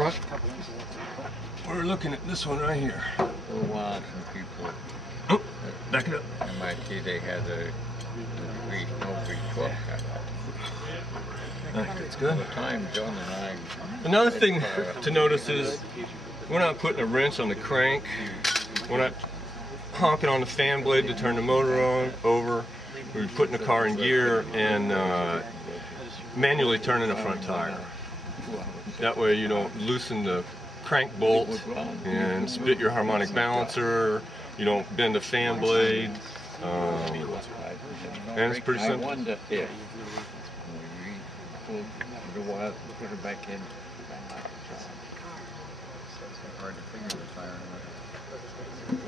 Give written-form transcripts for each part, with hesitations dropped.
truck? We're looking at this one right here. For a while, some people, Oh, back it up. MIT, they had a free truck. I think it's good. All the time, John and I. Another thing to notice is we're not putting a wrench on the crank. We're not honking on the fan blade to turn the motor on over. We're putting the car in gear and manually turning the front tire. That way you don't loosen the crank bolt and spit your harmonic balancer. You don't bend the fan blade. And it's pretty simple. I wonder if we put it back in. Hard to figure the fire.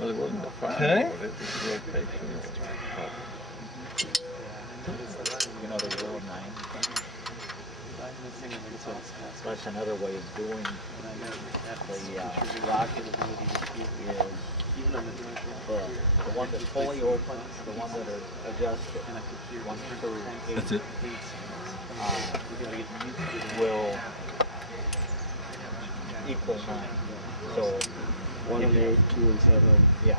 Well, it wasn't a fire. Okay. It was rotation. You know, the row 9. That's another way of doing the rocket is the one that's fully open, the one that are adjusted, 1 through 8. That's it. Will equal 9. So 1 and 8, 2 and 7. yeah,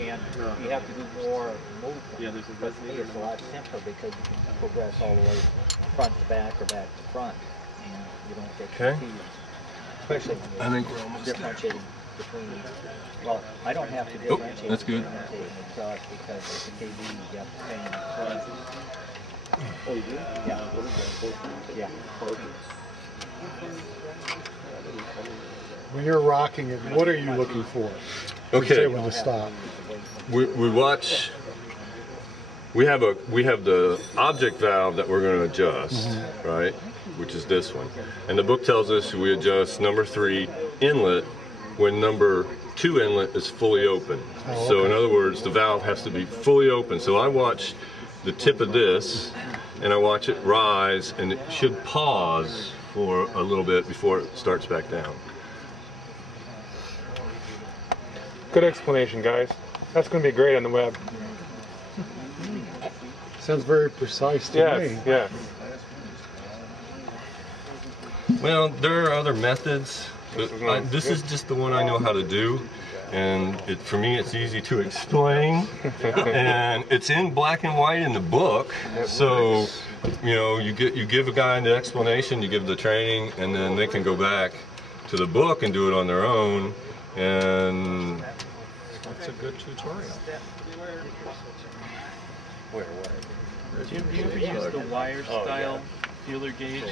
and you have to do more movement. But for me, it's a lot simpler because you can progress all the way front to back or back to front, and you don't get confused. Especially when you're differentiating between. Well, I don't have to differentiate. That's good. Between exhaust because it's a KV, you got the same size. Oh, you do? Yeah. Yeah. When you're rocking it, what are you looking for? Okay. When to stop. We watch. We have the object valve that we're going to adjust, right? Which is this one. And the book tells us we adjust number 3 inlet when number 2 inlet is fully open. Oh, So okay. in other words, the valve has to be fully open. So I watch the tip of this and I watch it rise, and it should pause for a little bit before it starts back down. Good explanation, guys. That's going to be great on the web. Sounds very precise to Yes, me. yes. Well, there are other methods, but this is just the one I know how to do, and for me it's easy to explain, and it's in black and white in the book. So, you know, you give a guy the explanation, you give the training, and then they can go back to the book and do it on their own, and That's a good tutorial. Do you use the wire style feeler gauge?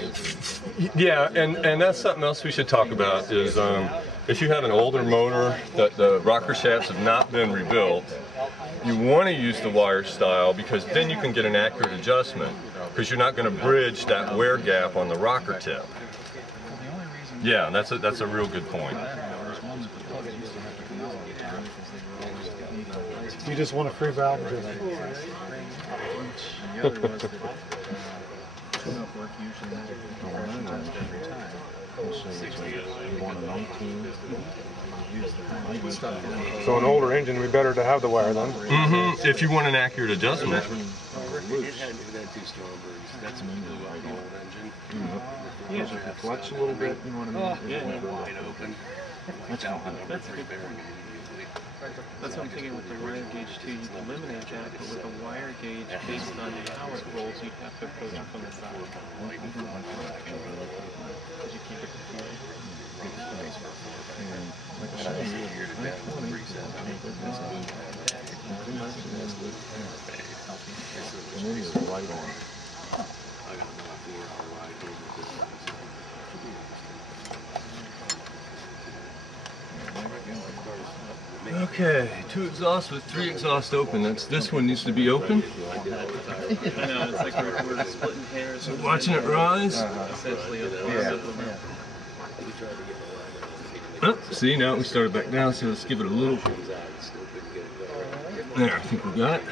yeah, and that's something else we should talk about is if you have an older motor that the rocker shafts have not been rebuilt, you want to use the wire style because then you can get an accurate adjustment because you're not going to bridge that wear gap on the rocker tip. Yeah, that's a real good point. You just want a free valve. The other was that tune-up work usually test every time. You want a 19. So an older engine, we better to have the wire then. If you want an accurate adjustment. Flex a little bit. You want to Wide open. That's what I'm thinking with the wire gauge too. You can eliminate that, but with a wire gauge based on how it rolls, you have to approach it from the side. Because you keep it confused. Okay, 2 exhausts with 3 exhausts open. This one needs to be open. I know, it's like we're splitting hairs. Watching it rise. Essentially, Oh, see, now we started back down, so let's give it a little. There, I think we got it.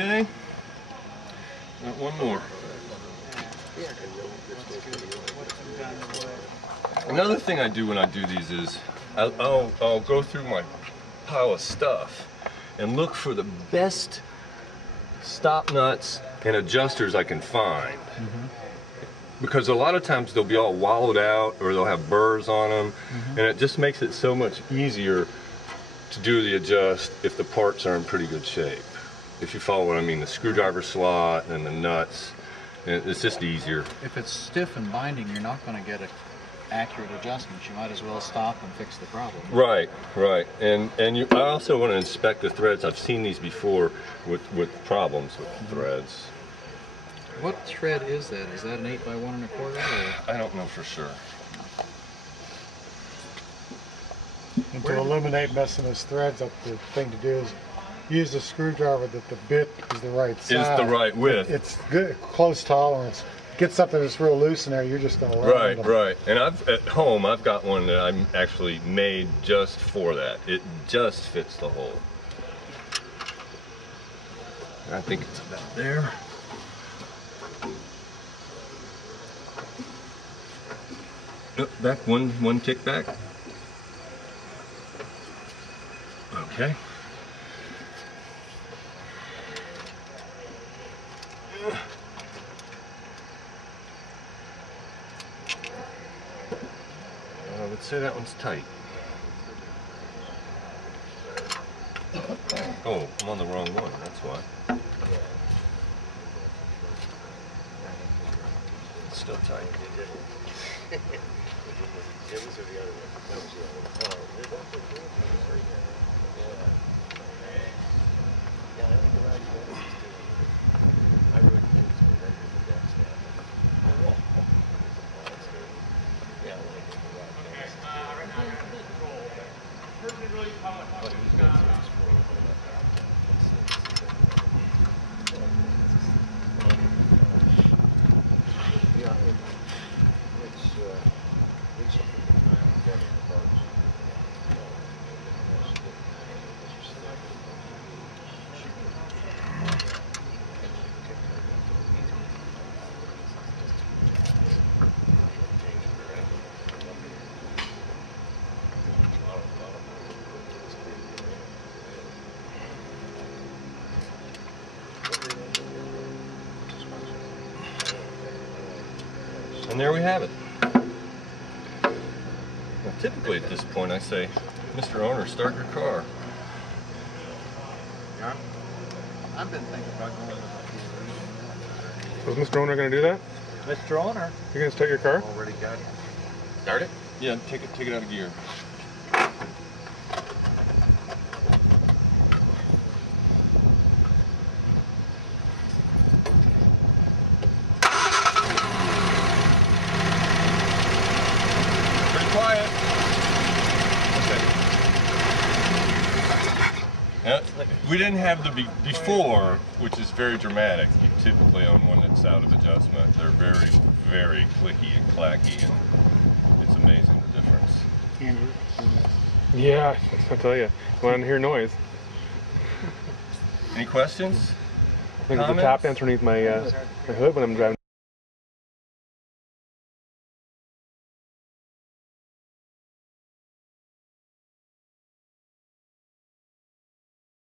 Okay. Got one more. Another thing I do when I do these is I'll go through my pile of stuff and look for the best stop nuts and adjusters I can find. Because a lot of times they'll be all wallowed out or they'll have burrs on them, and it just makes it so much easier to do the adjust if the parts are in pretty good shape. If you follow what I mean, the screwdriver slot and the nuts, it's just easier. If it's stiff and binding, you're not going to get accurate adjustments. You might as well stop and fix the problem. Right, right. And I also want to inspect the threads. I've seen these before with problems with the threads. What thread is that? Is that an 8 by 1 1/4? Or? I don't know for sure. And to eliminate messing his threads up, the thing to do is use the screwdriver that the bit is the right size. Is the right width. It's good, close tolerance. Get something that's real loose in there, you're just going to learn. Right, right. And at home, I've got one that I'm actually made just for that. It just fits the hole. I think it's about there. Back one tick back. Okay. I would say that one's tight. Oh, I'm on the wrong one, that's why. It's still tight. And there we have it. Now, typically at this point I say, Mr. Owner, start your car. I've been thinking about going. So is Mr. Owner going to do that? Mr. Owner. You're going to start your car? Already got it. Start it? Yeah, take it out of gear. We didn't have the before, which is very dramatic. You typically own one that's out of adjustment. They're very, very clicky and clacky, and it's amazing the difference. Yeah, I tell you. You want to hear noise? Any questions? I think there's a tap dance underneath my hood when I'm driving.